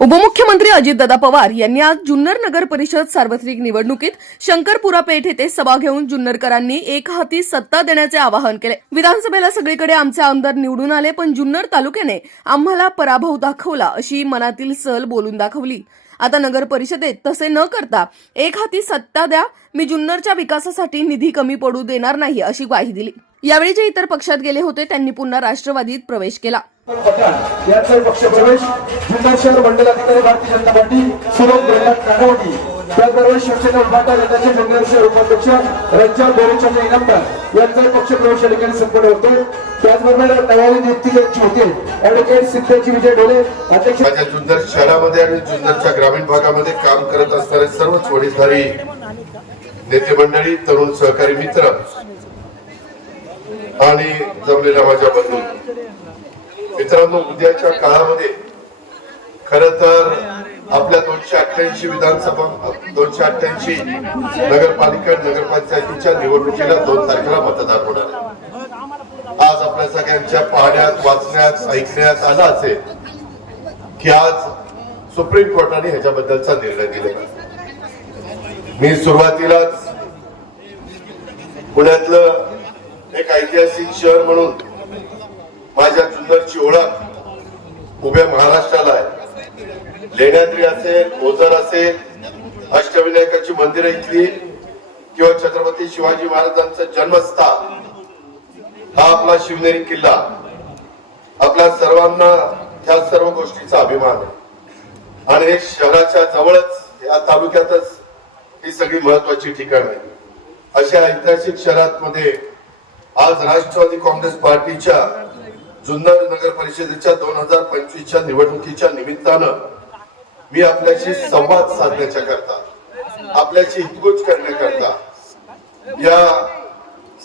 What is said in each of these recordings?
उपमुख्यमंत्री अजितदादा पवार यांनी आज जुन्नर नगर परिषद सार्वत्रिक निवडणुकीत शंकरपुरा पेठ येथे सभा घेऊन जुन्नरकरांनी एक हाती सत्ता देण्याचे आवाहन केले. विधानसभेला सगळीकडे आमचे आमदार निवडून आले पण जुन्नर तालुक्याने आम्हाला पराभव दाखवला अशी मनातील सल बोलून दाखवली. आता नगर परिषदेत तसे न करता एक हाती सत्ता द्या मी जुन्नरच्या विकासासाठी निधी कमी पडू देणार नाही अशी ग्वाही दिली. यावेळी जे इतर पक्षात गेले होते त्यांनी पुन्हा राष्ट्रवादीत प्रवेश केला. पक्ष प्रवेश जुन्नर शहर मंडलाधिकारी भारतीय जनता पार्टी सुरत ब्रह्मट कानावटी त्याचबरोबर शिवसेना विभागा गटाचे जुन्नर शहर उपाध्यक्ष रंजन गोरेचंद इनामदार यांचा पक्ष प्रवेश या ठिकाणी संपन्न होतो त्याचबरोबर नियुक्ती ज्यांची होते. ऍडव्होकेट सिद्धेची विजय डोले अध्यक्ष माझ्या जुन्नर शहरामध्ये आणि जुन्नरच्या ग्रामीण भागामध्ये काम करत असणारे सर्वच वडीलधारी नेते मंडळी तरुण सहकारी मित्र आणि जमलेल्या माझ्या बंधू मित्रांनो उद्याच्या काळामध्ये खर तर आपल्या दोनशे अठ्ठ्याऐंशी विधानसभा दोनशे अठ्ठ्याऐंशी नगरपालिका नगरपंचायतीच्या निवडणुकीला दोन तारखेला मतदान होणार आहे. आज आपल्या सगळ्यांच्या पाहण्यात वाचण्यात ऐकण्यात आलं असेल की आज सुप्रीम कोर्टाने ह्याच्याबद्दलचा निर्णय दिलेला मी सुरुवातीलाच पुण्यातलं ऐतिहासिक शहर म्हणून माझ्या जुन्नरची ओळख उभ्या महाराष्ट्राला आहे. लेण्याद्री असेल ओझर असेल अष्टविनायकाची मंदिरं इथली किंवा छत्रपती शिवाजी महाराजांचं जन्मस्थान हा आपला शिवनेरी किल्ला. आपल्या सर्वांना ह्या सर्व गोष्टीचा अभिमान आहे. आणि हे शहराच्या जवळच या तालुक्यातच ही सगळी महत्वाची ठिकाण आहे. अशा ऐतिहासिक शहरात मध्ये आज राष्ट्रवादी काँग्रेस पार्टीच्या जुन्नर नगर परिषदेच्या दोन हजार पंचवीसच्या निवडणुकीच्या निमित्तानं मी आपल्याशी संवाद साधण्याच्या करता आपल्याशी हितगुज करण्याकरता या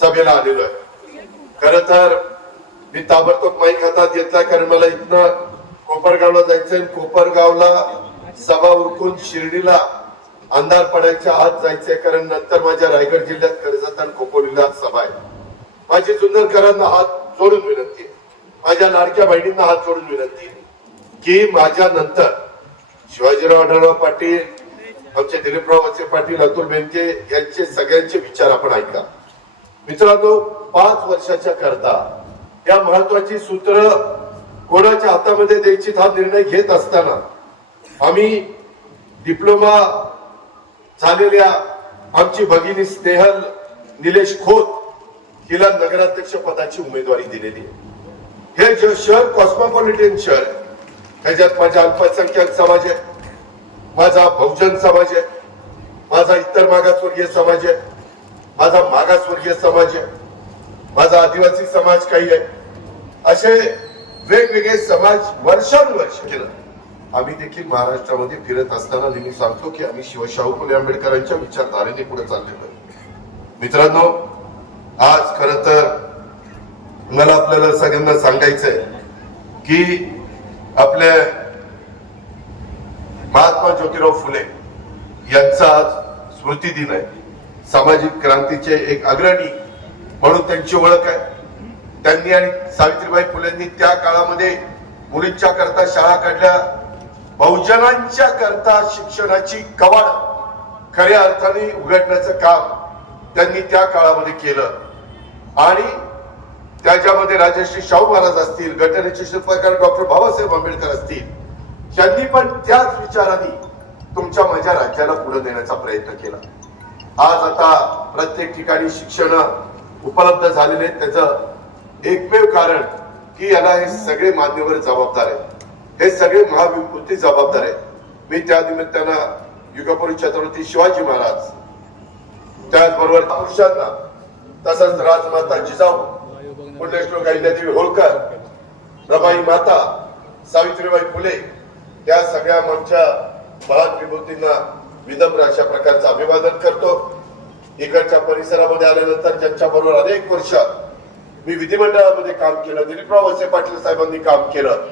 सभेला आलेलो आहे. खर तर मी ताबडतोब माईक हातात घेतला कारण मला इथनं कोपरगावला जायचंय कोपरगावला सभा उरकून शिर्डीला अंधार पडायच्या आत जायचंय कारण नंतर माझ्या रायगड जिल्ह्यात कर्जत आणि खोपोलीला सभा आहे. माझी जुन्नरकरांना हात जोडून विनंती आहे. माझ्या लाडक्या बहिणींना हात जोडून विनंती आहे की माझ्या नंतर शिवाजीराव आढळराव पाटील आमचे दिलीपराव वचे पाटील अतुल बेनके यांचे सगळ्यांचे विचार आपण ऐका. मित्रांनो पाच वर्षाच्या करता या महत्वाची सूत्र कोणाच्या हातामध्ये द्यायची हा निर्णय घेत असताना आम्ही डिप्लोमा झालेल्या आमची भगिनी स्नेहल निलेश खोत हिला नगराध्यक्ष पदाची उमेदवारी दिलेली आहे. हे जे शहर कॉस्मोपॉलिटन शहर आहे त्याच्यात माझा अल्पसंख्याक समाज आहे माझा बहुजन समाज आहे माझा इतर मागासवर्गीय समाज आहे माझा मागासवर्गीय समाज आहे माझा आदिवासी समाज काही आहे. असे वेगवेगळे समाज वर्षानुवर्ष केलं. आम्ही देखील महाराष्ट्रामध्ये फिरत असताना नेहमी सांगतो की आम्ही शिवशाहू फुले आंबेडकरांच्या विचारधारेने पुढे चाललेलो मित्रांनो आज खर तर मला आपल्याला सगळ्यांना सांगायचंय की आपल्या महात्मा ज्योतिराव फुले यांचा आज स्मृती दिन आहे. सामाजिक क्रांतीचे एक अग्रणी म्हणून त्यांची ओळख आहे. त्यांनी आणि सावित्रीबाई फुलेंनी त्या काळामध्ये मुलींच्या करता शाळा काढल्या. बहुजनांच्या करता शिक्षणाची कवाड खऱ्या अर्थाने उघडण्याचं काम त्यांनी त्या काळामध्ये केलं. आणि त्याच्यामध्ये राजश्री शाहू महाराज असतील गटनेचे शिल्पकार डॉक्टर बाबासाहेब आंबेडकर असतील त्यांनी पण त्याच विचाराने तुमच्या माझ्या राज्याला पुढे देण्याचा प्रयत्न केला. आज आता प्रत्येक ठिकाणी शिक्षण उपलब्ध झालेले आहेत. त्याचं एकमेव कारण की याला हे सगळे मान्यवर जबाबदार आहेत. हे सगळे महाविभूती जबाबदार आहेत. मी त्या निमित्तानं युगपुरी छत्रपती शिवाजी महाराज त्याचबरोबर पुरुषांना तसंच राजमाता जिजाऊ पुण्यश्लोक अहिल्यादेवी होळकर रमाई माता सावित्रीबाई फुले या सगळ्या आमच्या महान विभूतींना विनम्र अशा प्रकारचं अभिवादन करतो. इकडच्या परिसरामध्ये आल्यानंतर ज्यांच्या बरोबर अनेक वर्ष मी विधिमंडळामध्ये काम केलं दिलीपराव वसे पाटील साहेबांनी काम केलं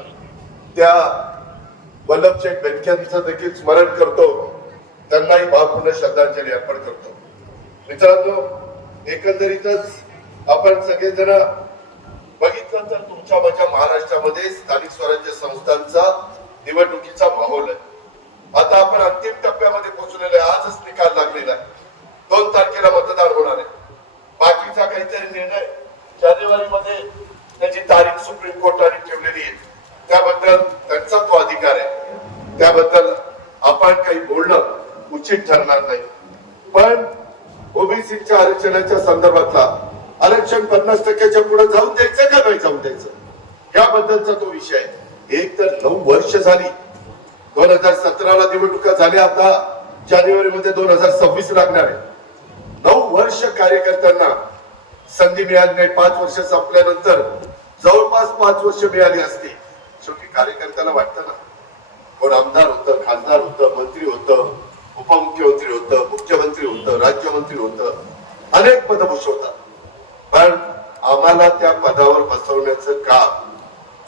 त्या वल्लभशेठ बेटक्यांचं देखील स्मरण करतो. त्यांनाही भावपूर्ण श्रद्धांजली अर्पण करतो. मित्रांनो एकंदरीतच आपण सगळेजण बघितलं तर तुमच्या माझ्या महाराष्ट्रामध्ये स्थानिक स्वराज्य संस्थांचा निवडणुकीचा माहोल आहे. आता आपण अंतिम टप्प्यामध्ये पोहोचलेलो आहे. आजच निकाल लागलेला आहे. दोन तारखेला मतदान होणार आहे. बाकीचा काहीतरी निर्णय जानेवारी मध्ये त्याची तारीख सुप्रीम कोर्टाने ठेवलेली आहे. त्याबद्दल त्यांचा तो अधिकार आहे. त्याबद्दल आपण काही बोलणं उचित ठरणार नाही. पण ओबीसीच्या आरक्षणाच्या संदर्भातला आरक्षण पन्नास टक्क्याच्या पुढे जाऊन द्यायचं का नाही जाऊन द्यायचं? याबद्दलचा तो विषय आहे. एक तर नऊ वर्ष झाली. दोन हजार सतराला निवडणुका झाल्या आता. जानेवारी मध्ये दोन हजार सव्वीस लागणार आहे. नऊ वर्ष कार्यकर्त्यांना संधी मिळाली नाही. पाच वर्ष संपल्यानंतर जवळपास पाच वर्ष मिळाली असती. शेवटी कार्यकर्त्याला वाटतं ना? कोण आमदार होतं खासदार होतं मंत्री होतं उपमुख्यमंत्री होतं मुख्यमंत्री होतं राज्यमंत्री होतं. अनेक पद भूषवतात पण आम्हाला त्या पदावर बसवण्याचं काम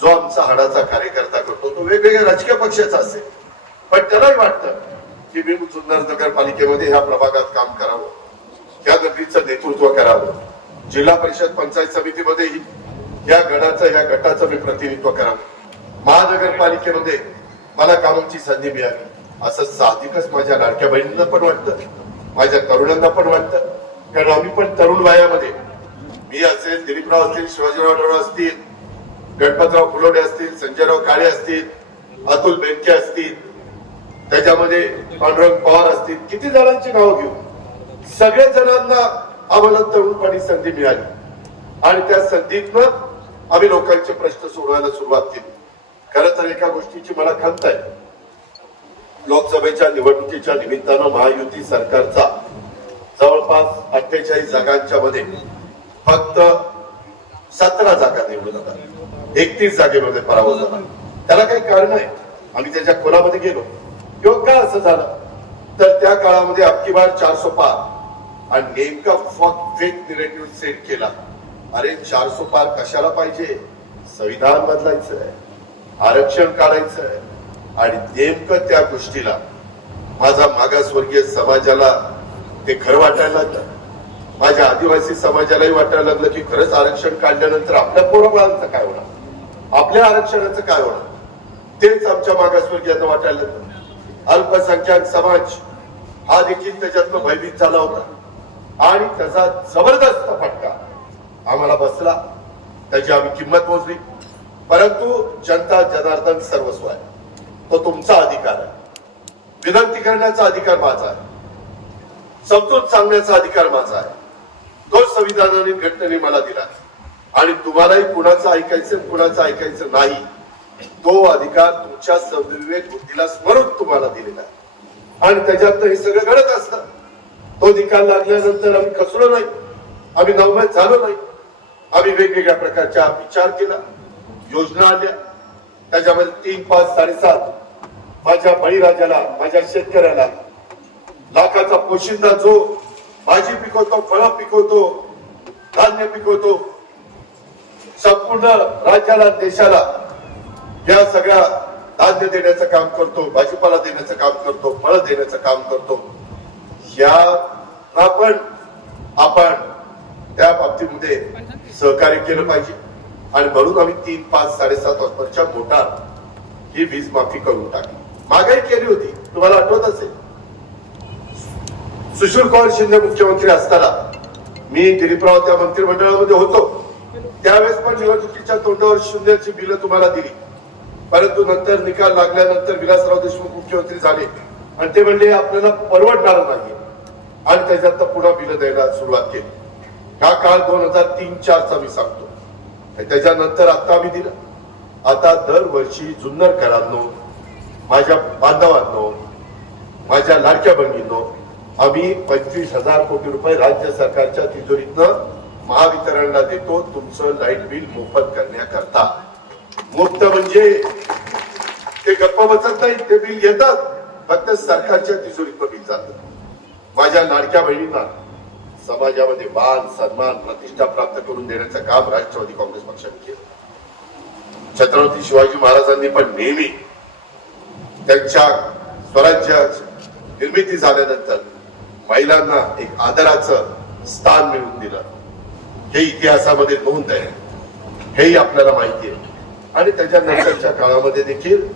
जो आमचा हाडाचा कार्यकर्ता करतो तो वेगवेगळ्या राजकीय पक्षाचा असेल. पण त्यालाही वाटतं की मी सुंदर नगरपालिकेमध्ये ह्या प्रभागात काम करावं. या नगरीचं नेतृत्व करावं. जिल्हा परिषद पंचायत समितीमध्येही या गणाचं या गटाचं मी प्रतिनिधित्व करावं. महानगरपालिकेमध्ये मला कामाची संधी मिळाली असं साहजिकच माझ्या लाडक्या बहिणींना पण वाटतं. माझ्या तरुणांना पण वाटतं. कारण आम्ही पण तरुण वयामध्ये. मी असेल दिलीपराव असतील शिवाजीराव राव असतील गणपतराव फुलोडे असतील संजयराव काळे असतील अतुल बेनके असतील त्याच्यामध्ये पांडुरंग पवार असतील किती जणांची नावं घेऊ. सगळ्या जणांना आम्हाला तरुणपणी संधी मिळाली. आणि त्या संधीतनं आम्ही लोकांचे प्रश्न सोडवायला सुरुवात केली. खरं तर एका गोष्टीची मला खंत आहे. लोकसभेच्या निवडणुकीच्या निमित्तानं महायुती सरकारचा जवळपास अठ्ठेचाळीस जागांच्या मध्ये फक्त सतरा जागा निवडून जातात. एकतीस जागेमध्ये पराभव झाला त्याला काही कारण आहे आम्ही त्याच्या खोलामध्ये गेलो. किंवा का असं झालं? तर त्या काळामध्ये अबकी बार चारशे पार आणि नेमका फक्त फेक निरेटिव्ह सेट केला. अरे चारशे पार कशाला पाहिजे? संविधान बदलायचं आहे आरक्षण काढायचं आहे आणि नेमकं त्या गोष्टीला माझा मागासवर्गीय समाजाला ते खरं वाटायला लागलं. माझ्या आदिवासी समाजालाही वाटायला लागलं की खरंच आरक्षण काढल्यानंतर आपल्या पोराबाळांचं काय होणार? आपल्या आरक्षणाचं काय होणार? तेच आमच्या मागासवर्गीयांना वाटायला लागलं. अल्पसंख्याक समाज हा देखील त्याच्यातनं भयभीत झाला होता. आणि त्याचा जबरदस्त फटका आम्हाला बसला. त्याची आम्ही किंमत मोजली. परंतु जनता जनार्दन सर्वस्व आहे. तो तुमचा अधिकार आहे. विनंती करण्याचा अधिकार माझा आहे. समजून सांगण्याचा अधिकार माझा आहे. तो संविधानाने घटनेने मला दिला आणि तुम्हालाही कुणाचं ऐकायचं कुणाचं ऐकायचं नाही तो अधिकार तुमच्या संविवेक बुद्धीला स्मरून तुम्हाला दिलेला आहे. आणि त्याच्यात हे सगळं घडत असतं. तो निकाल लागल्यानंतर आम्ही कसलो नाही. आम्ही नवमत झालो नाही. आम्ही वेगवेगळ्या प्रकारच्या विचार केला. योजना आल्या. त्याच्यामध्ये तीन पाच साडेसात माझ्या बळीराजाला माझ्या शेतकऱ्याला लाखाचा पोशिंदा जो भाजी पिकवतो फळं पिकवतो धान्य पिकवतो संपूर्ण राज्याला देशाला या सगळ्या धान्य देण्याचं काम करतो भाजीपाला देण्याचं काम करतो फळं देण्याचं काम करतो. या आपण आपण त्या बाबतीमध्ये सहकार्य केलं पाहिजे. आणि म्हणून आम्ही तीन पाच साडेसात वाजताच्या मोटार ही वीज माफी करून टाकली. मागाई केली होती. तुम्हाला आठवत असेल? सुशील कुमार शिंदे मुख्यमंत्री असताना मी दिलीपराव त्या मंत्रिमंडळामध्ये होतो. त्यावेळेस पण निवडणुकीच्या तोंडावर शून्याची बिलं तुम्हाला दिली. परंतु नंतर निकाल लागल्यानंतर विलासराव देशमुख मुख्यमंत्री झाले. आणि ते म्हणले आपल्याला परवडणार नाही. आणि त्याच्यात पुन्हा बिलं द्यायला सुरुवात केली. हा काळ दोन हजार तीन चारचा मी सांगतो. त्याच्यानंतर आता आम्ही दिलं. आता दरवर्षी जुन्नरकरांनो माझ्या बांधवांनो माझ्या लाडक्या बहिणींनो आम्ही पंचवीस हजार कोटी रुपये राज्य सरकारच्या तिजोरीतनं महावितरणला देतो. तुमचं लाइट बिल मोफत करण्याकरता. मुक्त म्हणजे ते गप्प बसत नाही ते बिल येतात. फक्त सरकारच्या तिजोरीतनं बिल जात. माझ्या लाडक्या बहिणींना समाजामध्ये मान सन्मान प्रतिष्ठा प्राप्त करून देण्याचं काम राष्ट्रवादी काँग्रेस पक्षाने केलं. छत्रपती शिवाजी महाराजांनी पण नेहमी त्यांच्या स्वराज्य निर्मिती झाल्यानंतर महिलांना एक आदराचं स्थान मिळवून दिलं. हे इतिहासामध्ये नोंद आहे. हेही आपल्याला माहिती आहे. आणि त्याच्यानंतरच्या काळामध्ये देखील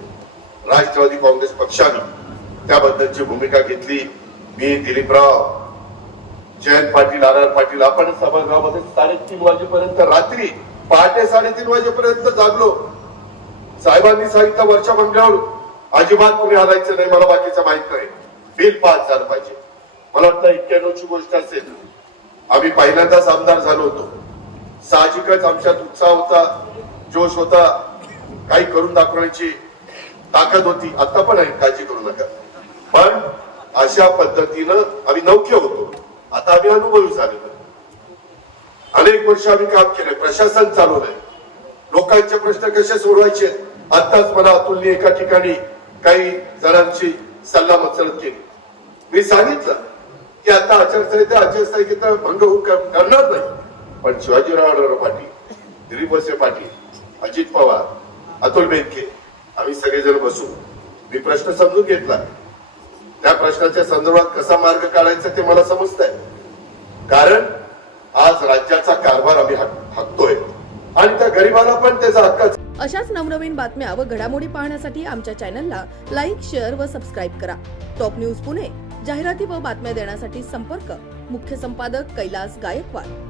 राष्ट्रवादी काँग्रेस पक्षाने त्याबद्दलची भूमिका घेतली. मी दिलीपराव जयंत पाटील आर आर पाटील आपण सभागृहामध्ये साडेतीन वाजेपर्यंत रात्री पहाटे साडेतीन वाजेपर्यंत जागलो. साहेबांनी सांगितलं वरच्या मंडळावर अजिबात कुणी हलायचं नाही मला बाकीचं माहीत नाही. बिल पास झालं पाहिजे. मला वाटतं एक्क्याण्णवची गोष्ट असेल. आम्ही पहिल्यांदाच आमदार झालो होतो. साहजिकच आमच्यात उत्साह होता जोश होता. काही करून दाखवण्याची ताकद होती. आता पण आहे काळजी करू नका. पण अशा पद्धतीनं आम्ही नौखे होतो. आता आम्ही अनुभवी झालेलो अनेक वर्ष आम्ही काम केलंय प्रशासन चालवलंय. लोकांचे प्रश्न कसे सोडवायचे? आताच मला अतुलने एका ठिकाणी काही जणांची सल्ला मसलत केली. मी सांगितलं की आता आचारसंहिता आचारसंहिता भंग होऊ करणार नाही. पण शिवाजीराव पाटील दिलीप वळसे पाटील अजित पवार अतुल बेनके आम्ही सगळेजण बसू मी प्रश्न समजून घेतला. त्या प्रश्नाच्या संदर्भात कसा मार्ग काढायचा ते मला समजत आहे कारण आज राज्याचा कारभार आम्ही हाक- हाकतोय. आणि त्या गरिबाला पण त्याचा हक्क अशाच नवनवीन बातम्या व घडामोडी पाहण्यासाठी आमच्या चॅनलला लाईक शेअर व सबस्क्राईब करा. टॉप न्यूज पुणे जाहिराती व बातम्या देण्यासाठी संपर्क. मुख्य संपादक कैलास गायकवाड.